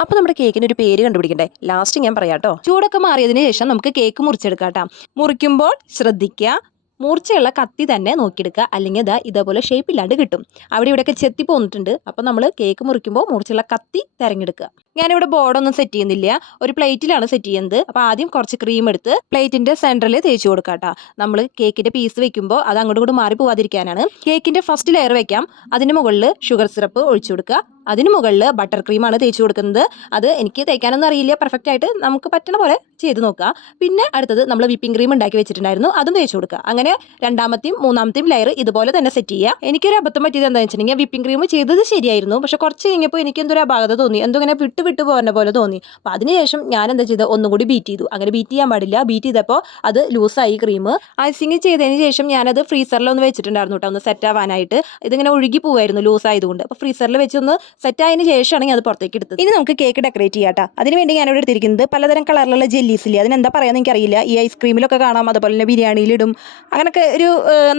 അപ്പോൾ നമ്മുടെ കേക്കിന് ഒരു പേര് കണ്ടുപിടിക്കണ്ടേ? ലാസ്റ്റ് ഞാൻ പറയാം കേട്ടോ ചൂടൊക്കെ മാറിയതിന് ശേഷം നമുക്ക് കേക്ക് മുറിച്ചെടുക്കാം മുറിക്കുമ്പോൾ ശ്രദ്ധിക്കുക. മൂർച്ചയുള്ള കത്തി തന്നെ നോക്കിയെടുക്കുക. അല്ലെങ്കിൽ ഇതാ ഇതേപോലെ ഷേപ്പ് ഇല്ലാണ്ട് കിട്ടും. അവിടെ ഇവിടെയൊക്കെ ചെത്തി പോന്നിട്ടുണ്ട്. അപ്പോൾ നമ്മൾ കേക്ക് മുറിക്കുമ്പോൾ മൂർച്ചയുള്ള കത്തി തിരഞ്ഞെടുക്കുക. ഞാനിവിടെ ബോർഡൊന്നും സെറ്റ് ചെയ്യുന്നില്ല. ഒരു പ്ലേറ്റിലാണ് സെറ്റ് ചെയ്യുന്നത്. അപ്പോൾ ആദ്യം കുറച്ച് ക്രീം എടുത്ത് പ്ലേറ്റിന്റെ സെന്ററിൽ തേച്ച് കൊടുക്കാട്ടോ കേട്ടോ നമ്മൾ കേക്കിന്റെ പീസ് വെക്കുമ്പോൾ അത് അങ്ങോട്ടും ഇങ്ങോട്ടും മാറി പോവാതിരിക്കാനാണ് കേക്കിന്റെ ഫസ്റ്റ് ലെയർ വെക്കാം. അതിന് മുകളിൽ ഷുഗർ സിറപ്പ് ഒഴിച്ചു കൊടുക്കുക. അതിന് മുകളിൽ ബട്ടർ ക്രീമാണ് തേച്ച് കൊടുക്കുന്നത്. അത് എനിക്ക് തേക്കാനൊന്നും അറിയില്ല. പെർഫെക്റ്റ് ആയിട്ട് നമുക്ക് പറ്റണ പോലെ ചെയ്ത് നോക്കുക പിന്നെ അടുത്തത് നമ്മൾ വിപ്പിംഗ് ക്രീം ഉണ്ടാക്കി വെച്ചിട്ടുണ്ടായിരുന്നു. അതും തേച്ച് കൊടുക്കുക അങ്ങനെ രണ്ടാമത്തെയും മൂന്നാമത്തെയും ലെയർ ഇതുപോലെ തന്നെ സെറ്റ് ചെയ്യുക എനിക്കൊരു അബദ്ധം പറ്റിയത് എന്താണെന്ന് വെച്ചിട്ടുണ്ടെങ്കിൽ വിപ്പിംഗ് ക്രീം ചെയ്തത് ശരിയായിരുന്നു. പക്ഷെ കുറച്ച് കഴിഞ്ഞപ്പോൾ എനിക്ക് എന്തൊരു അപാകത തോന്നി. എന്തോ ഇങ്ങനെ വിട്ട് വിട്ട് പോകുന്ന പോലെ തോന്നി. അപ്പോൾ അതിനുശേഷം ഞാൻ എന്താ ചെയ്തത്? ഒന്നും കൂടി ബീറ്റ് ചെയ്തു. അങ്ങനെ ബീറ്റ് ചെയ്യാൻ പാടില്ല. ബീറ്റ് ചെയ്തപ്പോൾ അത് ലൂസായി ക്രീം ഐസിങ് ചെയ്തതിന് ശേഷം ഞാനത് ഫ്രീസറിൽ ഒന്ന് വെച്ചിട്ടുണ്ടായിരുന്നു കേട്ടോ. ഒന്ന് സെറ്റ് ആവാനായിട്ട്. ഇതിങ്ങനെ ഒഴുകി പോവായിരുന്നു ലൂസ് ആയതുകൊണ്ട് അപ്പോൾ ഫ്രീസറിൽ വെച്ച് ഒന്ന് സെറ്റ് ആയതിന് ശേഷമാണ് അത് പുറത്തേക്ക് എടുത്തത്. ഇനി നമുക്ക് കേക്ക് ഡെക്കറേറ്റ് ചെയ്യാം കേട്ടോ അതിന് വേണ്ടി ഞാനിവിടെ എടുത്തിരിക്കുന്നത് പലതരം കളറിലുള്ള ജെല്ലീസ് ഇല്ലേ? അതിനെന്താ പറയാന്ന് എനിക്കറിയില്ല. ഈ ഐസ്ക്രീമിലൊക്കെ കാണാം അതുപോലെ തന്നെ ബിരിയാണിയിലിടും അങ്ങനെയൊക്കെ ഒരു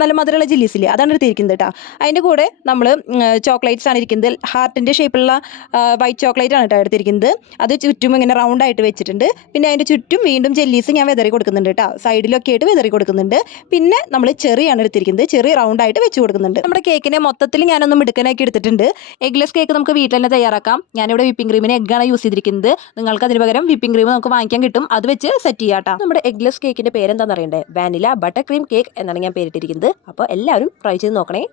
നല്ല മധുരമുള്ള ജെല്ലീസ് ഇല്ലേ? അതാണ് എടുത്തിരിക്കുന്നത് കേട്ടോ. അതിന്റെ കൂടെ നമ്മൾ ചോക്ലേറ്റ്സ് ആണ് ഇരിക്കുന്നത്. ഹാർട്ടിന്റെ ഷേപ്പുള്ള വൈറ്റ് ചോക്ലേറ്റ് ആണ് കേട്ടോ എടുത്തിരിക്കുന്നത്. അത് ചുറ്റും ഇങ്ങനെ റൗണ്ട് ആയിട്ട് വെച്ചിട്ടുണ്ട്. പിന്നെ അതിന്റെ ചുറ്റും വീണ്ടും ജെല്ലീസ് ഞാൻ വെതറി കൊടുക്കുന്നുണ്ട് കേട്ടോ. സൈഡിലൊക്കെ ആയിട്ട് വെതറി കൊടുക്കുന്നുണ്ട്. പിന്നെ നമ്മൾ ചെറിയാണ് എടുത്തിരിക്കുന്നത്. ചെറിയ റൗണ്ട് ആയിട്ട് വെച്ച് കൊടുക്കുന്നുണ്ട്. നമ്മുടെ കേക്കിനെ മൊത്തത്തിൽ ഞാനൊന്ന് മിടുക്കനാക്കി എടുത്തിട്ടുണ്ട്. എഗ്ലെസ് കേക്ക് നമുക്ക് വീട്ടിൽ തന്നെ തയ്യാറാക്കാം. ഞാനിവിടെ വിപ്പിംഗ് ക്രീമിന് എഗ്ഗാണ് യൂസ് ചെയ്തിരിക്കുന്നത്. നിങ്ങൾക്ക് അതിന് പകരം വിപ്പിംഗ് ക്രീം നമുക്ക് വാങ്ങിക്കാൻ കിട്ടും. അത് വെച്ച് സെറ്റ് ചെയ്യാട്ടോ നമ്മുടെ എഗ്ലെസ് കേക്കിന്റെ പേരെന്താണെന്ന് അറിയണ്ടേ? വാനില ബട്ടർ ക്രീം കേക്ക് എന്നാണ് ഞാൻ പേരിട്ടിരിക്കുന്നത്. അപ്പോൾ എല്ലാവരും ട്രൈ ചെയ്ത് നോക്കണേ.